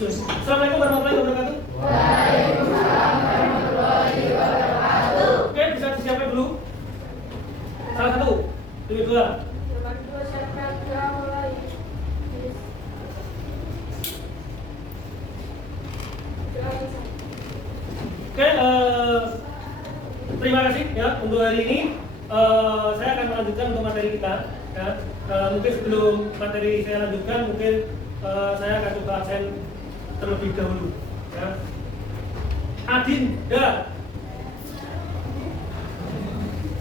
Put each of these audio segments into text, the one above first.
Assalamualaikum warahmatullahi wabarakatuh. Waalaikumsalam warahmatullahi wabarakatuh. Oke, bisa disiapkan dulu. Salah satu, demi dua. Oke, terima kasih ya untuk hari ini. Saya akan melanjutkan untuk materi kita. Ya. Mungkin sebelum materi saya lanjutkan, mungkin saya akan coba absen terlebih dahulu. Ya. Adinda,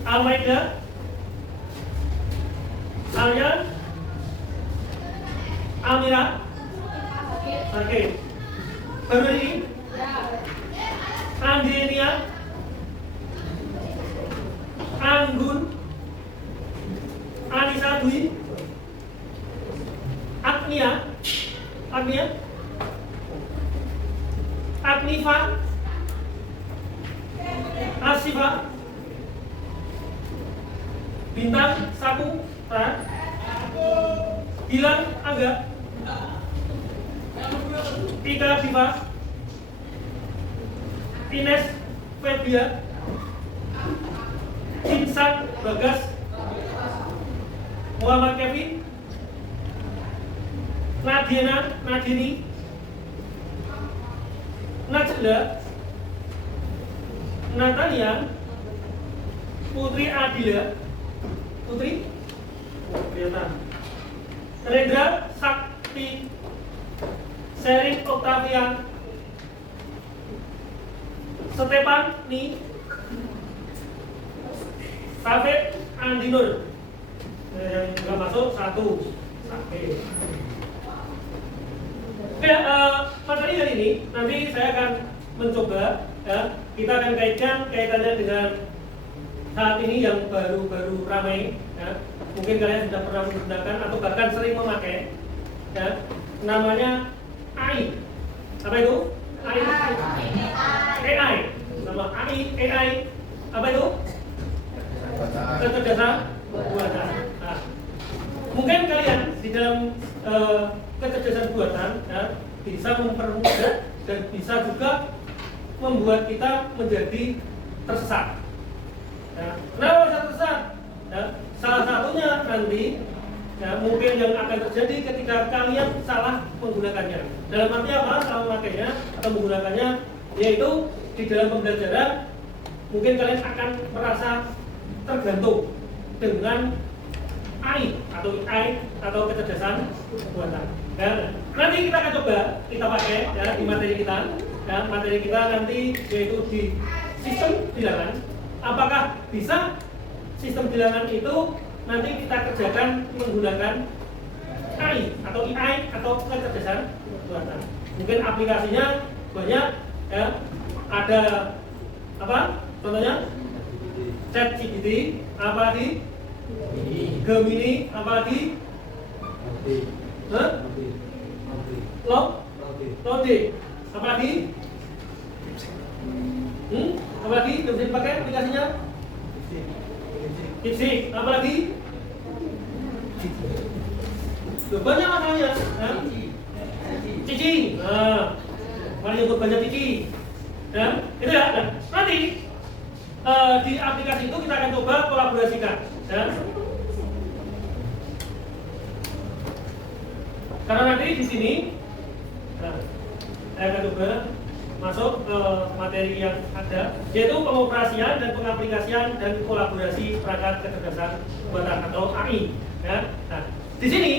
Almaida, Aryan, Amira, oke. Baru ini, Andenia, Anggun, Anissa Dwi, Agnia, Agnifa, Asifa, Bintang, Saku, Gilang, Angga, Tika, Diva, Ines, Febia, Insan, Bagas, Muhammad Kevin, Nadiena, Nadini, Najla, Natalia, Putri Adila, Putri, kelihatan, Rendra, Sakti, Sherin Octavia, Stepan, Ni, Safet, Andinur. Yang nggak masuk satu. Oke, materi hari ini nanti saya akan mencoba ya, kita akan kaitannya dengan saat ini yang baru-baru ramai ya. Mungkin kalian sudah pernah menggunakan atau bahkan sering memakai ya. Namanya AI. Apa itu? AI. Nama AI. Apa itu? Kecerdasan buatan. Nah, mungkin kalian di dalam kecerdasan buatan ya, bisa mempermudah dan bisa juga membuat kita menjadi tersesat. Ya. Kenapa bisa tersesat? Ya, salah satunya nanti ya, mungkin yang akan terjadi ketika kalian salah menggunakannya. Dalam arti apa? Salah memakainya atau menggunakannya, yaitu di dalam pembelajaran mungkin kalian akan merasa tergantung dengan AI atau kecerdasan buatan. Dan nanti kita akan coba kita pakai ya, di materi kita. Ya, materi kita nanti yaitu di sistem bilangan. Apakah bisa sistem bilangan itu nanti kita kerjakan menggunakan AI atau kecerdasan buatan. Mungkin aplikasinya banyak ya. Ada apa? Contohnya ChatGPT, apa lagi? Gemini, apa lagi? Lode, apa lagi? Apa lagi? Yang bisa dipakai aplikasinya? Dipsy, apa lagi? Banyak masalahnya. Cici, mana yang banyak cici? Dan itu ya. Nah, nanti di aplikasi itu kita akan coba kolaborasikan. Ya. Karena nanti di sini, nah, saya akan coba masuk ke materi yang ada, yaitu pengoperasian dan pengaplikasian dan kolaborasi perangkat kecerdasan buatan atau AI. Ya. Nah, di sini,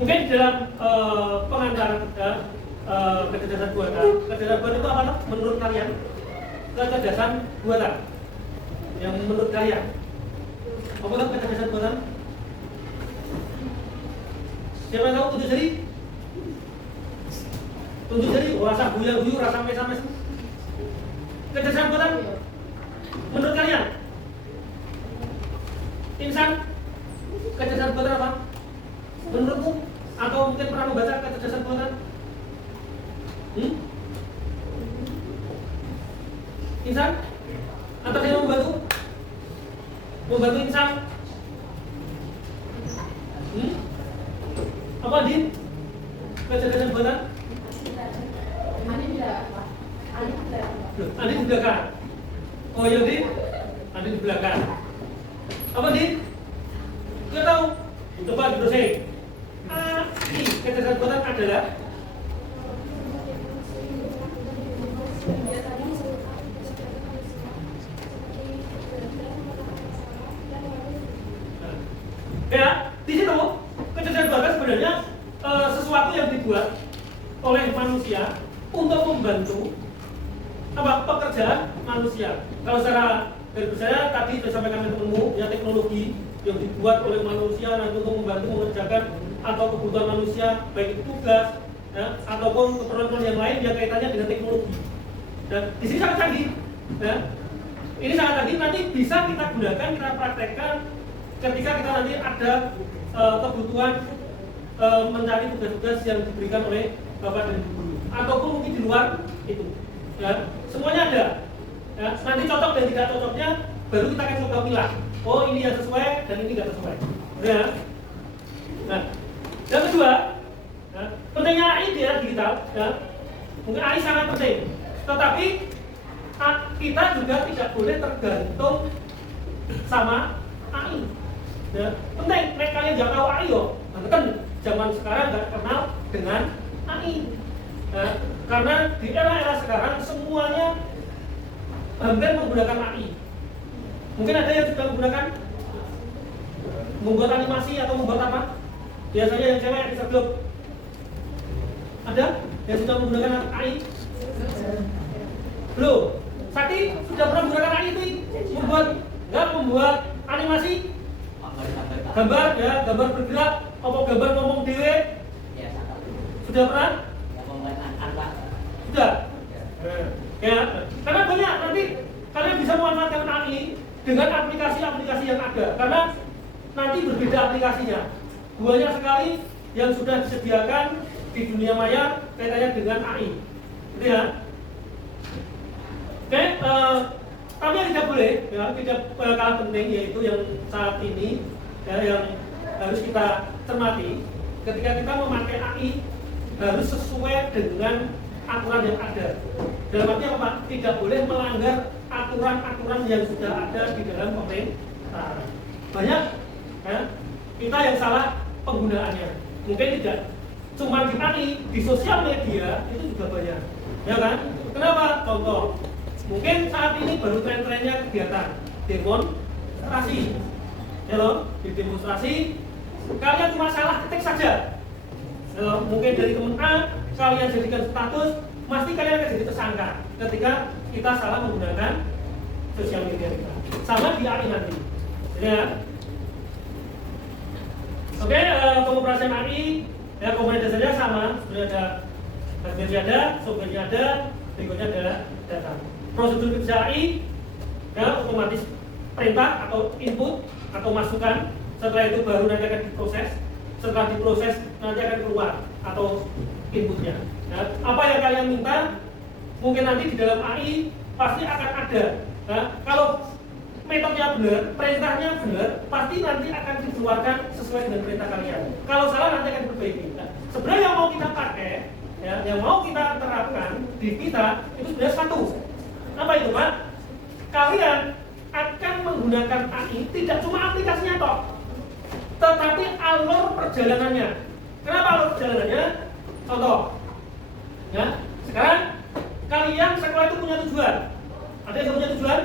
mungkin dalam pengantar kecerdasan buatan itu apa? Menurut kalian, kecerdasan buatan yang menurut kalian, apa itu kecerdasan buatan? Siapa yang tahu tunjuk jari? Tunjuk jari, rasa guyu rasa mes. Kecerdasan buatan menurut kalian? Insan, kecerdasan buatan apa? Menurutmu? Atau mungkin pernah membaca kecerdasan buatan? Insan? Atau saya membantu? Membantu insan? Apa Din? Kecerdasan buatan? Loh, Andi di belakang. Oh iya, Din. Andi di belakang. Apa, Din? Nggak tahu. Coba browsing. AI, kecerdasan buatan adalah ya, di situ kecerdasan buatan sebenarnya sesuatu yang dibuat oleh manusia untuk membantu pekerjaan manusia. Kalau secara dari saya tadi sudah sampaikan temanmu, ya teknologi yang dibuat oleh manusia nanti untuk membantu mengerjakan atau kebutuhan manusia, baik itu tugas, ya, ataupun keperluan yang lain yang kaitannya dengan teknologi. Dan di sini sangat canggih. Ya. Ini sangat canggih, nanti bisa kita gunakan, kita praktekkan ketika kita nanti ada kebutuhan mencari tugas-tugas yang diberikan oleh Bapak dan Ibu guru, ataupun mungkin di luar itu. Ya. Semuanya ada. Ya. Nanti cocok dan tidak cocoknya baru kita akan coba pilah. Oh ini yang sesuai dan ini nggak sesuai. Ya. Nah, yang kedua, ya, pentingnya AI di era digital. Ya. Mungkin AI sangat penting, tetapi kita juga tidak boleh tergantung sama AI. Ya. Penting, kalian jangan tahu AI yo. Kan zaman sekarang nggak kenal dengan AI. Ya. Karena di era sekarang semuanya hampir menggunakan AI. Mungkin ada yang sudah menggunakan membuat animasi atau membuat apa? Biasanya yang cewek bisa blog. Ada yang sudah menggunakan AI? Belum. Sakti sudah pernah menggunakan AI itu membuat animasi? Gambar ya, gambar bergerak, apa gambar ngomong dewe? Sudah pernah? Sudah. Ya, karena banyak nanti kalian bisa memanfaatkan AI dengan aplikasi-aplikasi yang ada. Karena nanti berbeda aplikasinya. Banyak sekali yang sudah disediakan di dunia maya kaitannya dengan AI. Gitu ya. Oke, tapi yang tidak boleh, ya, tidak kalah penting yaitu yang saat ini ya, yang harus kita cermati ketika kita memakai AI harus sesuai dengan aturan yang ada. Dalam arti apa? Tidak boleh melanggar aturan-aturan yang sudah ada di dalam pemerintah. Banyak ya, kita yang salah penggunaannya. Mungkin tidak cuma di AI, di sosial media itu juga banyak. Ya kan? Kenapa? Contoh, mungkin saat ini baru tren-trennya kegiatan demonstrasi. Ya loh, di demonstrasi kalian cuma salah ketik saja. Ya loh, mungkin dari teman A kalian jadikan status, pasti kalian akan jadi tersangka ketika kita salah menggunakan sosial media kita. Sama di AI nanti. Ya. Oke, pengoperasian AI ya komponen dasarnya sama, sebenarnya ada hardware ada, software ada, berikutnya ada data. Prosedur kerja AI ya otomatis perintah atau input atau masukan, setelah itu baru nanti akan diproses, setelah diproses nanti akan keluar atau inputnya. Ya. Apa yang kalian minta mungkin nanti di dalam AI pasti akan ada. Ya. Kalau metodenya benar, perintahnya benar, pasti nanti akan dikeluarkan sesuai dengan perintah kalian. Kalau salah nanti akan diperbaiki. Nah, sebenarnya yang mau kita pakai, ya, yang mau kita terapkan di kita itu sebenarnya satu. Apa itu, Pak? Kalian akan menggunakan AI tidak cuma aplikasinya toh, tetapi alur perjalanannya. Kenapa alur perjalanannya? Contoh, ya, sekarang kalian sekolah itu punya tujuan. Ada yang punya tujuan?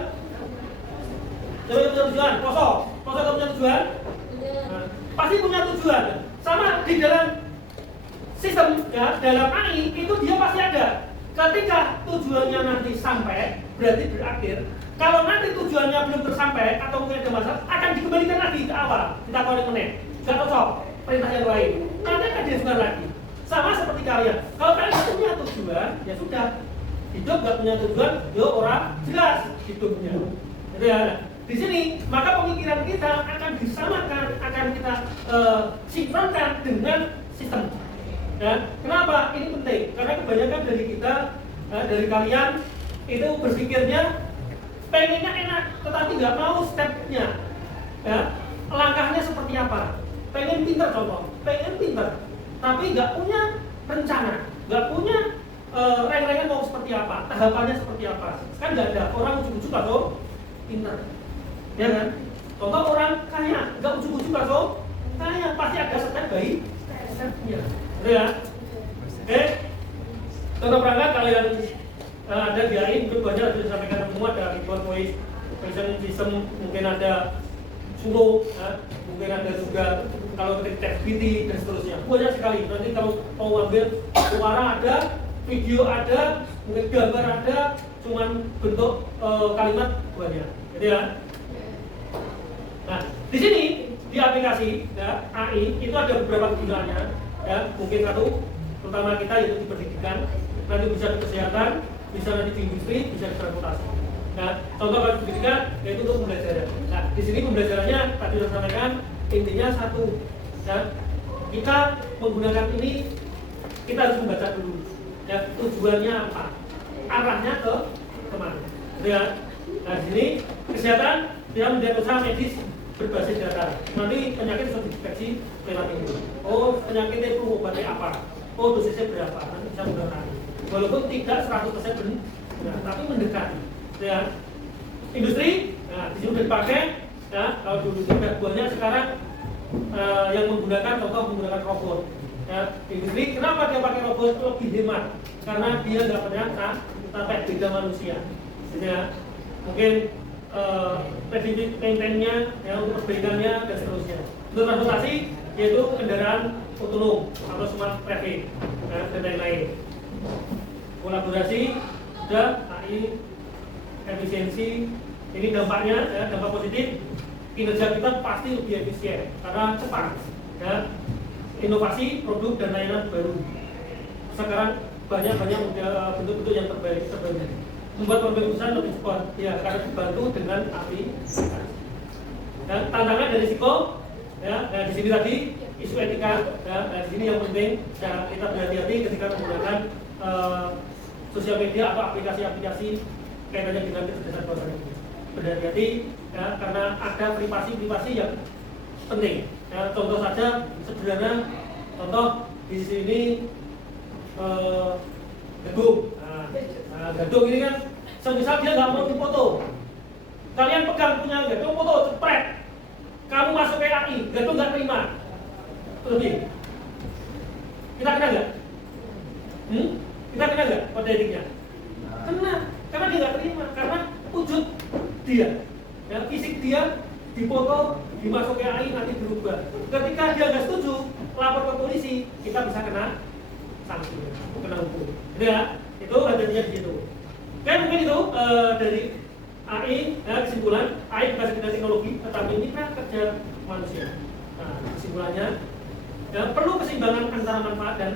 Siapa yang punya tujuan? Kosong punya tujuan? Nah, pasti punya tujuan. Sama di dalam sistem, ya, dalam AI itu dia pasti ada. Ketika tujuannya nanti sampai, berarti berakhir. Kalau nanti tujuannya belum tersampai atau mungkin ada masalah, akan dikembalikan lagi ke awal. Kita tahu menit, nggak cocok perintah yang lain. Nanti akan diajukan lagi. Sama seperti kalian. Kalau kalian punya tujuan, ya sudah. Hidup nggak punya tujuan, ya orang jelas hidupnya. Jadi ya. Di sini, maka pemikiran kita akan disamakan, akan kita sinkronkan dengan sistem. Ya, kenapa? Ini penting, karena kebanyakan dari kita, dari kalian itu berpikirnya pengennya enak, tetapi nggak mau stepnya. Ya, langkahnya seperti apa? Pengen pintar contoh, pengen pintar, tapi nggak punya rencana, nggak punya rank-rankan mau seperti apa, tahapannya seperti apa. Kan nggak ada orang ujuk-ujuk atau pintar, ya kan? Contoh orang kaya, nggak ujuk-ujuk atau kaya, pasti ada step by stepnya, ya. Oke, contoh perangkat kalau yang ada di AI mungkin banyak sudah disampaikan semua, ada ritual voice, present system, mungkin ada sulo, ya. Mungkin ada juga kalau ketik text BT dan seterusnya, banyak sekali. Nanti kalau mau ambil suara ada, video ada, mungkin gambar ada, cuman bentuk kalimat banyak, gitu ya. Nah, di sini di aplikasi ya, AI itu ada beberapa kegunaannya, ya. Mungkin satu, terutama kita yaitu di pendidikan, nanti bisa di kesehatan, bisa nanti di industri, bisa di transportasi. Nah, contoh kalau pendidikan yaitu untuk pembelajaran. Nah, di sini pembelajarannya tadi sudah sampaikan intinya satu, ya. Kita menggunakan ini, kita harus membaca dulu, ya, tujuannya apa, arahnya ke kemana, ya. Nah, di sini kesehatan dia mendiagnosa medis berbasis data. Nanti penyakit bisa dideteksi lewat ini. Oh, penyakitnya itu obatnya apa? Oh, dosisnya berapa? Nanti bisa menggunakan. Walaupun tidak 100% benar, tapi mendekati. Ya, industri, nah, di sini sudah dipakai. Ya, kalau dulu sudah banyak, sekarang yang menggunakan, contoh menggunakan robot. Ya, industri, kenapa dia pakai robot? Lebih hemat, karena dia nggak pernah sampai beda manusia. Jadi, ya, mungkin prediksi maintain-nya, ya, untuk perbaikannya dan seterusnya. Untuk transportasi yaitu kendaraan otonom atau smart traffic, ya, dan lain-lain. Kolaborasi, sudah AI, efisiensi, ini dampaknya, ya, dampak positif. Kinerja kita pasti lebih efisien karena cepat, ya. Inovasi produk dan layanan baru. Sekarang banyak bentuk-bentuk yang terbaik. Membuat pembebasan lebih cepat, ya, karena dibantu dengan aplikasi. Dan tantangan dan risiko, ya, nah, di sini tadi isu etika, ya, nah, di sini yang penting, ya, kita berhati-hati ketika menggunakan sosial media atau aplikasi-aplikasi kaitannya dengan kecerdasan buatan ini. Berhati-hati, ya, karena ada privasi yang penting. Ya, contoh saja sederhana, contoh di sini gedung. Nah, gedung ini kan, semisal dia nggak mau dipoto, kalian pegang punya gedung, foto, cepret, kamu masuk ke AI, gedung nggak terima, lebih, kita kena nggak? Kita kena nggak pada etiknya? Kena, karena dia nggak terima, karena wujud dia, ya, fisik dia dipoto, dimasuk ke AI nanti berubah. Ketika dia nggak setuju, lapor ke polisi, kita bisa kena sanksi, kena hukum. Gitu ya. Itu hadiahnya di situ. Oke, mungkin itu dari AI, ya, kesimpulan AI bukan sekedar teknologi, tetapi ini kan kerja manusia. Nah, kesimpulannya, ya, perlu keseimbangan antara manfaat dan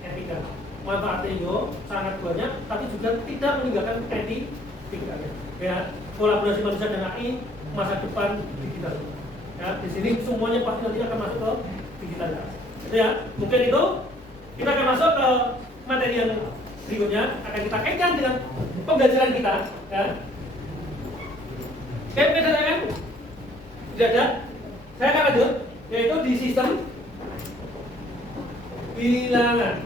etika. Manfaatnya yo sangat banyak, tapi juga tidak meninggalkan etikanya. Ya, kolaborasi manusia dan AI masa depan digital. Ya, di sini semuanya pasti nanti akan masuk ke digital. Itu ya, mungkin itu kita akan masuk ke materi yang berikutnya, akan kita kaitkan dengan pembelajaran kita, ya. Oke, kan? Tidak ada. Saya akan lanjut, yaitu di sistem bilangan.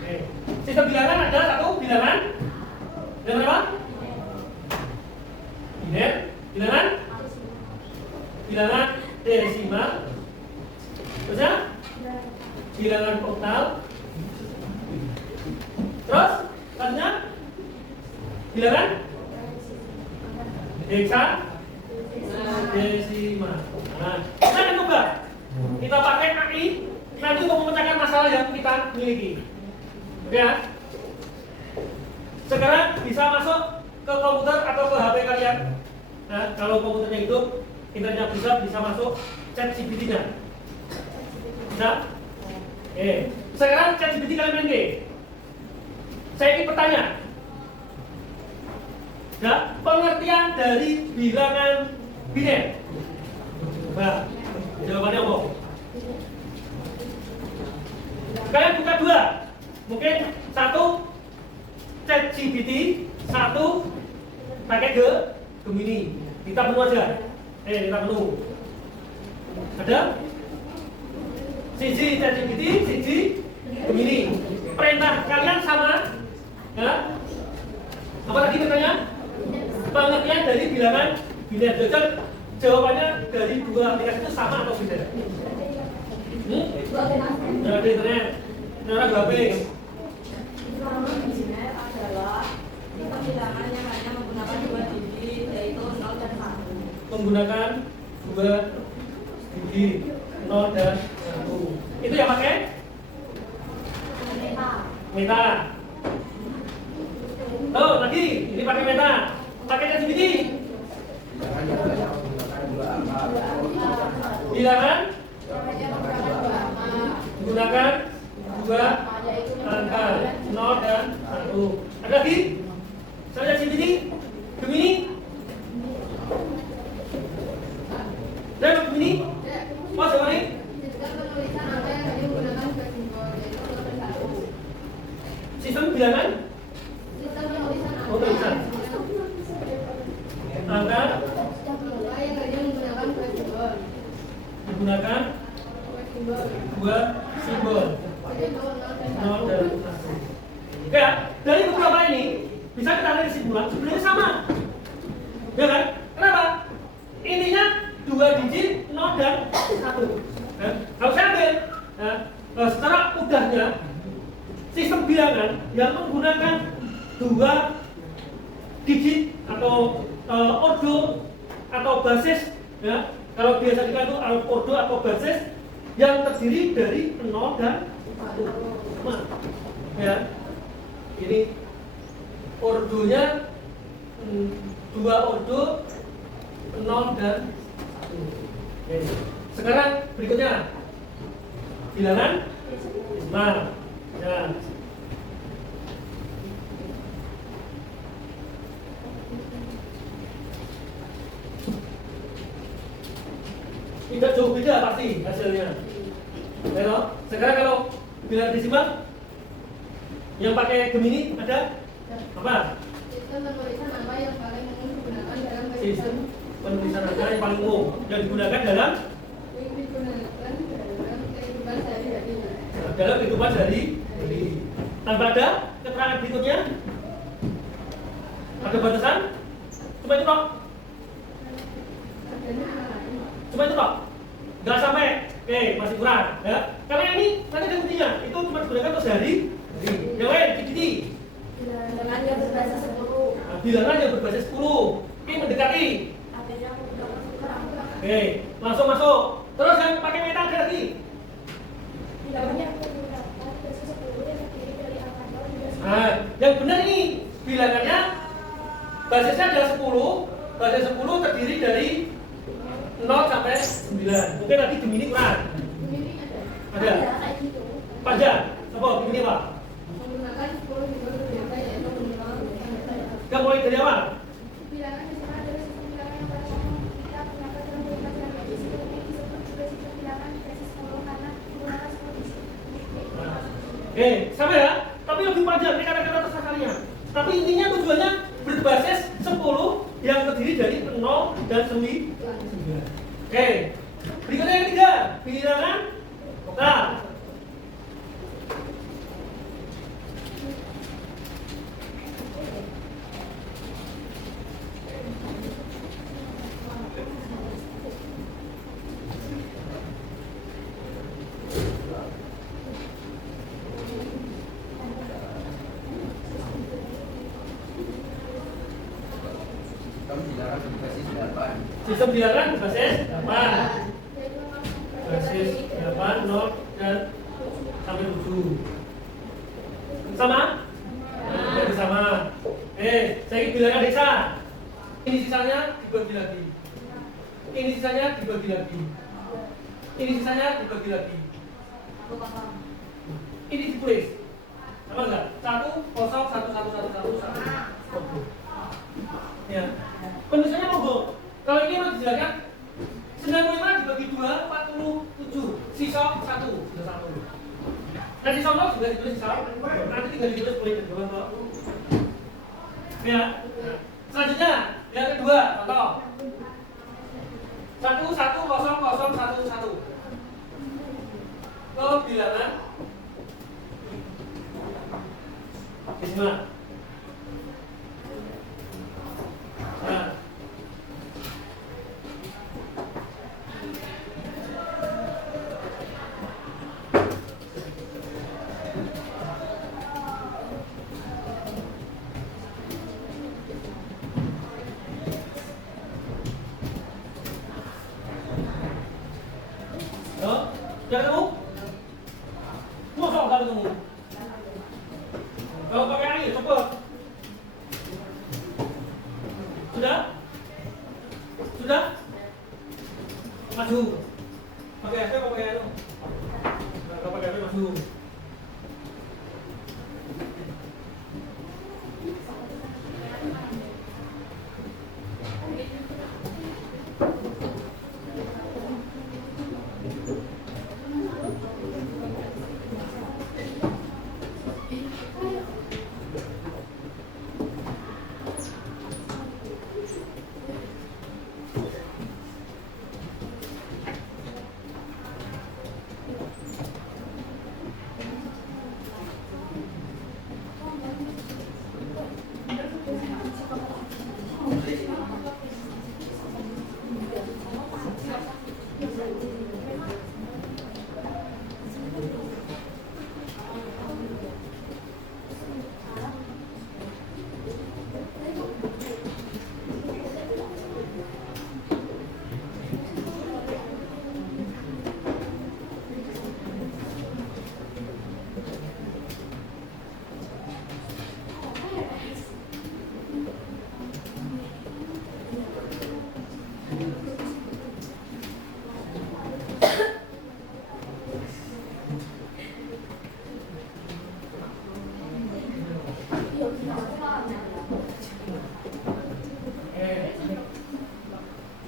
Oke. Sistem bilangan ada satu bilangan apa? Bilangan desimal, terus ya? Bilangan oktal. Terus, selanjutnya bilangan hexadesimal. Nah, kita akan coba kita pakai AI nanti untuk memecahkan masalah yang kita miliki. Oke ya? Sekarang bisa masuk ke komputer atau ke HP kalian. Nah, kalau komputernya hidup, internetnya bisa masuk ChatGPT-nya. Bisa? Sekarang ChatGPT kalian main game. Saya ingin bertanya, ya, pengertian dari bilangan biner. Nah, jawabannya apa? Kalian buka dua, mungkin satu ChatGPT, satu pakai Gemini. Kita menu aja. Kita menu. Ada? Siji ChatGPT, siji Gemini. Perintah kalian sama, ya? Apa tadi katanya? Pengertian dari bilangan biner. Jadi jawabannya dari dua aplikasi itu sama atau beda? Nah, di internet. Nah, HP. Biner adalah bilangan yang hanya menggunakan dua digit, yaitu 0 dan 1. Menggunakan dua digit 0 dan 1. Itu yang pakai meta. Oh, lagi ini pakai meta. Pakai ChatGPT. Bilangan menggunakan dua angka 0 dan 1. Ada lagi? Saya ChatGPT. Gemini. Dan Gemini. Mas apa nih? Sistem bilangan? Oh, tulisan. Angka menggunakan dua simbol 0 dan 1. Ya, dari beberapa ini bisa kita lihat kesimpulan sebenarnya sama. Ya kan? Kenapa? Intinya dua digit 0 dan 1. Ya. Kalau saya ambil secara mudahnya sistem bilangan yang menggunakan dua digit atau ordo atau basis, ya, kalau biasa dikatakan itu ordo atau basis yang terdiri dari 0 dan 1. Nah, ya, ini ordonya dua ordo 0 dan 1. Sekarang berikutnya bilangan desimal. Ya. Tidak jauh beda pasti hasilnya. Ya, sekarang kalau bilangan desimal yang pakai Gemini ada apa? Sistem penulisan angka yang paling umum digunakan dalam Sistem penulisan angka yang paling umum yang digunakan dalam kehidupan sehari-hari. Dalam kehidupan sehari-hari. Tanpa ada keterangan berikutnya? Ada batasan? Cuma itu kok? Cuma itu kok? Nggak sampai? Oke, masih kurang, ya. Karena ini nanti ada buktinya. Itu cuma digunakan untuk sehari. Yang lain, gini. Bilangan yang berbasis 10. Nah, bilangan yang berbasis 10. Ini mendekati. Oke, langsung masuk. Terus yang pakai meta ada lagi. Nah, yang benar ini bilangannya basisnya adalah 10. Basis 10 terdiri dari 0 sampai 9. Mungkin tadi Gemini kurang. Ada. Panjang. Apa? Gemini apa? Menggunakan 10 simbol berbeda, yaitu minimal. Kita mulai dari awal. Bilangan desimal adalah sistem bilangan yang pada umum kita gunakan dalam pembelajaran fisika seperti disebut juga sistem bilangan basis 10 karena menggunakan 10 digit. Oke, sama ya. Tapi lebih panjang, ini kata-kata terserah kalian. Tapi intinya tujuannya berbasis 10 yang terdiri dari 0 dan 9. Oke, berikutnya yang ketiga, bilangan vokal. Sistem bilangan berbasis 8. Basis 8, 0 dan sampai 7. Sama? Jadi sama. Saya ingin bilangan desa. Ini sisanya dibagi lagi. Ini sisanya dibagi lagi. Ini sisanya dibagi lagi. Ini ditulis. Sama enggak? 1, 0, 1, 1, 1, 1, 1. Ya. Penulisannya monggo. Kalau ini harus dijelaskan 95 dibagi 2, 47. Sisa 1. Sisa 1. Dan sisa 0 juga ditulis sisa. Nanti tinggal ditulis boleh kedua kok. Ya. Selanjutnya yang kedua, contoh. 1, 1, 0, 0, 1, 1. Ke bilangan 5. Nah. Udah ketemu? Masa nggak ketemu? Kalau pakai air, cepet. Sudah? Sudah? Maju. Pakai air apa pakai air? Kalau pakai air maju.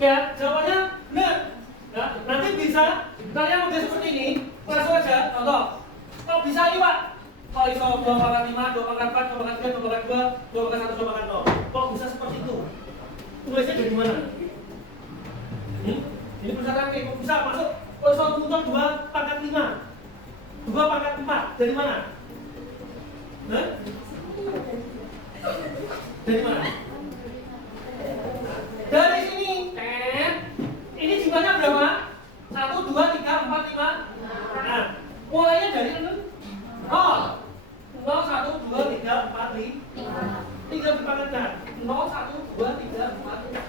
Ya, jawabannya benar. Nah, nanti bisa kalian udah seperti ini, langsung aja contoh. Kok bisa ini Pak? Kok iso 2 pangkat 5, 2 pangkat 4, 2 pangkat 3, 2 pangkat 2, 2 pangkat 1, 2 pangkat 0. Kok bisa seperti itu? Tulisnya dari mana? Ini perusahaan nih, kok bisa masuk? Kok iso muncul 2 pangkat 5, 2 pangkat 4, dari mana? Hah? Dari mana? Dari sini. Ini jumlahnya berapa? 1, 2, 3, 4, 5. Nah, mulainya dari 0. 0, 1, 2, 3, 4, 5. Tinggal dipangkatkan. 0, 1, 2, 3, 4, 5.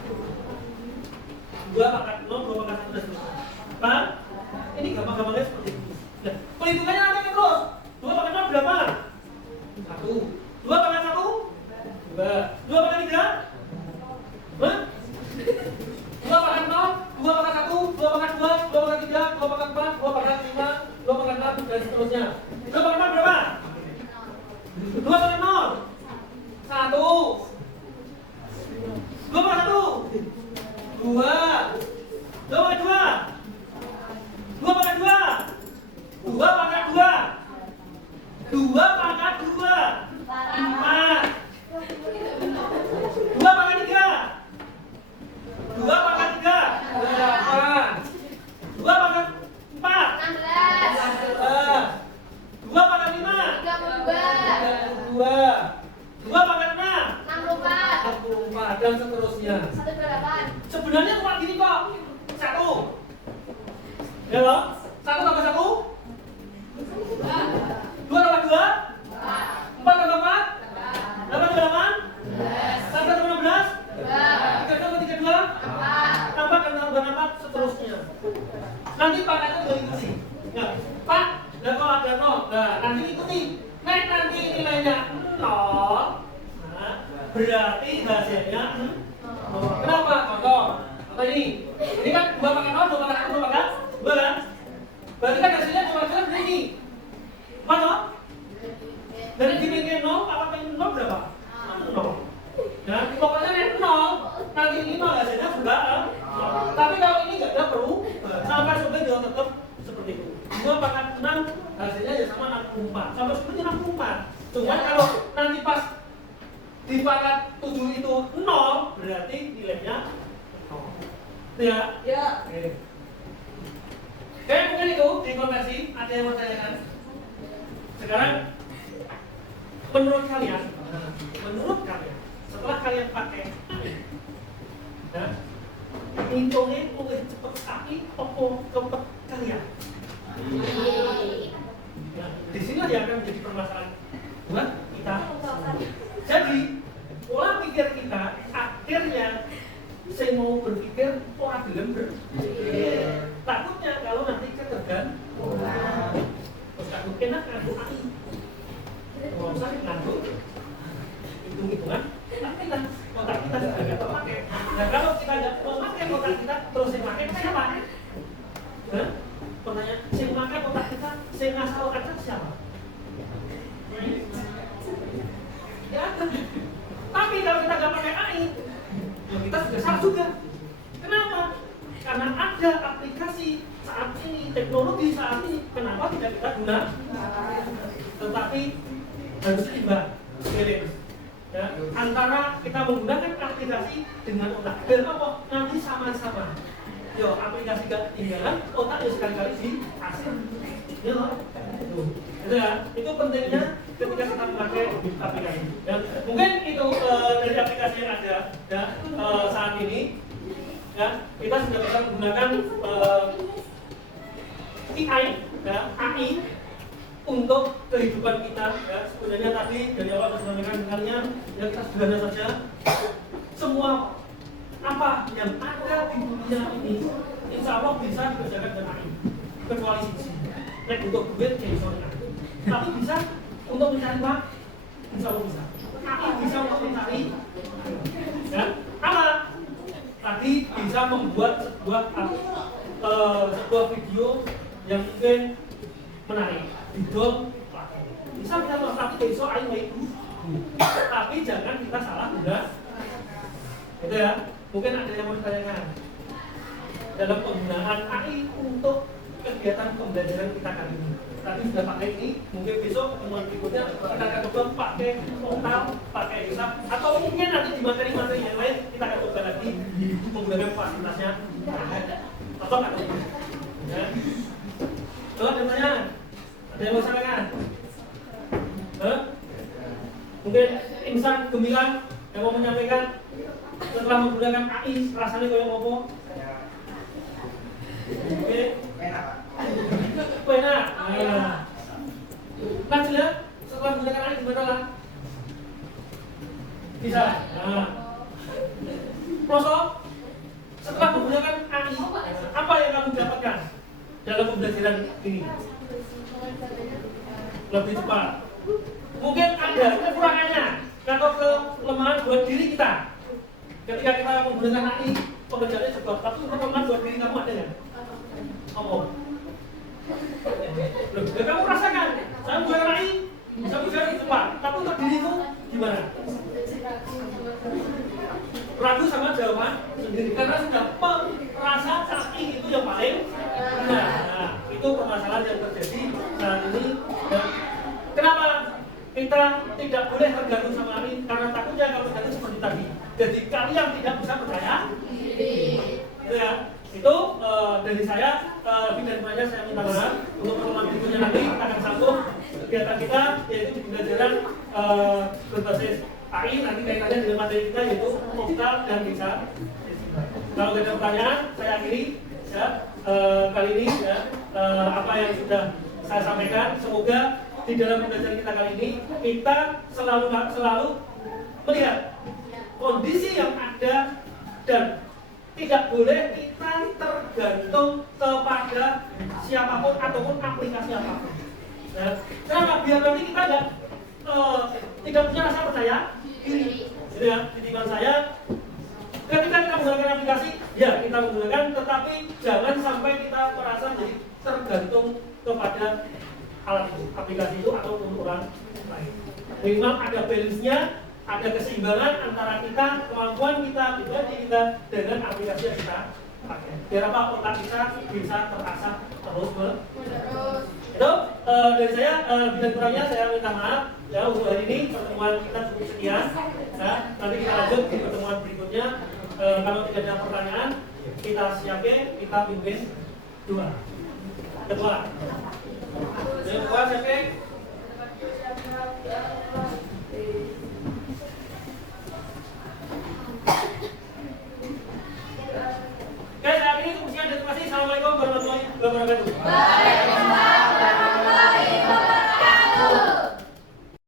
2 pangkat 0, 2 pangkat 1, dan seterusnya. Paham? Ini gampang-gampangnya seperti itu. Nah, perhitungannya nanti terus. 2 pangkat 0 berapa? 1. 2 pangkat 1? 2. 2 pangkat 3? Hah? 2 pangkat 0, 2 pangkat 1, 2 pangkat 2, 2 pangkat 3, 2 pangkat 4, 2 pangkat 5, 2 pangkat 6, dan seterusnya. 2 pangkat 4 berapa? 2 pangkat 0? 1. 2 pangkat 1? 2. 2 pangkat 2? 2 pangkat 2? 2 pangkat 2? 2 pangkat 2? 4. 2 pangkat 3? 2 pangkat 3? 8. 2 pangkat 4? 16. 2 pangkat 5? 32. 2 pangkat 6? 64. Dan seterusnya. Sebenarnya cuma gini kok. 1. Ya loh? 1 tambah 1? 2 tambah 2? 4 tambah 4? 8 tambah 8? 1 tambah 16? 3 tambah 32? Tambah dan tambah 4 seterusnya. Nanti pangkatnya juga ikuti. Ya, Pak, dan kalau ada 0, nah nanti ikuti. Naik nanti nilainya 0. Nah, berarti hasilnya 0. Kenapa? Contoh ini. Ini kan 2 pangkat 0, 2 pangkat 1, 2 pangkat 2 kan? Berarti kan hasilnya 2 pangkat 1 ini. Mana? Dari dibikin 0, apa pengen 0 berapa? 0. Nah, pokoknya yang 0, nanti ini mah hasilnya juga 0. Tapi kalau ini nggak ada perlu, sampai sebenarnya juga tetap seperti itu. 2 pangkat 6, hasilnya ya sama 64. Sampai sebenarnya 64. Cuman kalau nanti pas di pangkat 7 itu 0, berarti nilainya 0. Ya? Ya. Oke, mungkin itu dikonversi. Ada yang mau tanyakan? Sekarang menurut kalian, setelah kalian pakai ya, hitungnya lebih cepat tapi toko kepet kalian. Nah, di sini yang akan menjadi permasalahan buat kita. Jadi pola pikir kita akhirnya saya mau berpikir pola gelem berpikir. Takutnya kalau nanti ketergantungan. Terus takut enak ngantuk AI. Kalau saya ngantuk hitung-hitungan, tapi kan otak kita sudah nggak terpakai. Nah kalau kita nggak memakai otak kita terus yang pakai siapa? Pertanyaan, saya memakai otak kita, saya ngasal otak siapa? Ya, tapi kalau kita nggak pakai AI, ya kita sudah salah juga. Kenapa? Karena ada aplikasi saat ini, teknologi saat ini, kenapa tidak kita gunakan? Tetapi harus seimbang, balance. Ya, antara kita menggunakan aplikasi dengan otak. Dan apa? Nanti sama-sama. Yo, aplikasi gak ketinggalan, otak ya sekali-kali di hasil. Yo, itu ya, itu pentingnya ketika kita memakai aplikasi. Ya, mungkin itu dari aplikasi yang ada ya, saat ini. Ya, kita sudah bisa menggunakan AI untuk kehidupan kita. Ya, sebenarnya tadi dari awal saya sampaikan kalian, ya kita sederhana saja. Semua apa yang ada di dunia ini, insya Allah bisa dikerjakan dengan AI, kecuali sisi. Nek untuk duit, ya insya Allah. Tapi bisa untuk mencari uang, insya Allah bisa. AI bisa untuk mencari, ya, apa? Tadi bisa membuat sebuah video yang mungkin menarik, didol, bisa kita tapi besok ayo itu, tapi jangan kita salah guna, gitu ya. Mungkin ada yang mau ditanyakan dalam penggunaan AI untuk kegiatan pembelajaran kita kali ini. Tadi sudah pakai ini, mungkin besok pertemuan berikutnya kita akan coba pakai total, pakai hisab, atau mungkin nanti di materi-materi yang lain kita akan coba lagi menggunakan fasilitasnya. Atau nggak? Ya. Coba ada pertanyaan? Ada yang mau sampaikan? Mungkin insan gemilang yang mau menyampaikan setelah menggunakan AI rasanya kayak ngopo? Oke. Pena. Nah, jelas setelah menggunakan AI gimana lah? Bisa. Nah. Prosok setelah menggunakan AI, apa yang kamu dapatkan dalam pembelajaran ini? Lebih cepat. Mungkin ada kekurangannya atau kelemahan buat diri kita. Ketika kita menggunakan AI, pengerjaannya cepat. Tapi kelemahan buat diri kamu ada ya? Apa? Loh, ya kamu rasakan, saya menggunakan AI, bisa berjalan cepat. Tapi untuk dirimu gimana? Ragu sama jawaban sendiri karena sudah merasa AI itu yang paling benar. Nah, itu permasalahan yang terjadi saat ini. Dan kenapa kita tidak boleh tergantung sama AI? Karena takutnya kalau tergantung seperti tadi. Jadi kalian tidak bisa percaya. Gitu ya. Itu dari saya. Lebih dari banyak saya minta maaf. Untuk pertemuan berikutnya nanti kita akan sambung kegiatan kita yaitu pembelajaran berbasis AI, nanti kaitannya dengan materi kita yaitu Okta dan bisa. Kalau ada pertanyaan, saya akhiri ya, kali ini ya, apa yang sudah saya sampaikan. Semoga di dalam pembelajaran kita kali ini kita selalu melihat kondisi yang ada dan tidak boleh kita tergantung kepada siapapun ataupun aplikasi apapun. Nah, kenapa? Biar nanti kita tidak punya rasa percaya diri. Jadi ya, titipan saya, ketika kita menggunakan aplikasi, ya kita menggunakan, tetapi jangan sampai kita merasa jadi tergantung kepada alat itu, aplikasi itu ataupun orang lain. Memang ada balance-nya, ada keseimbangan antara kita, kemampuan kita, pribadi kita dengan aplikasi yang kita pakai. Biar apa? Otak kita bisa terasah terus. Itu dari saya, lebih dan kurangnya saya minta maaf. Ya, untuk hari ini pertemuan kita cukup sekian. Ya, nanti kita lanjut di pertemuan berikutnya. Kalau tidak ada pertanyaan, kita siapin, kita pimpin dua. Kedua, siapin. wabarakatuh.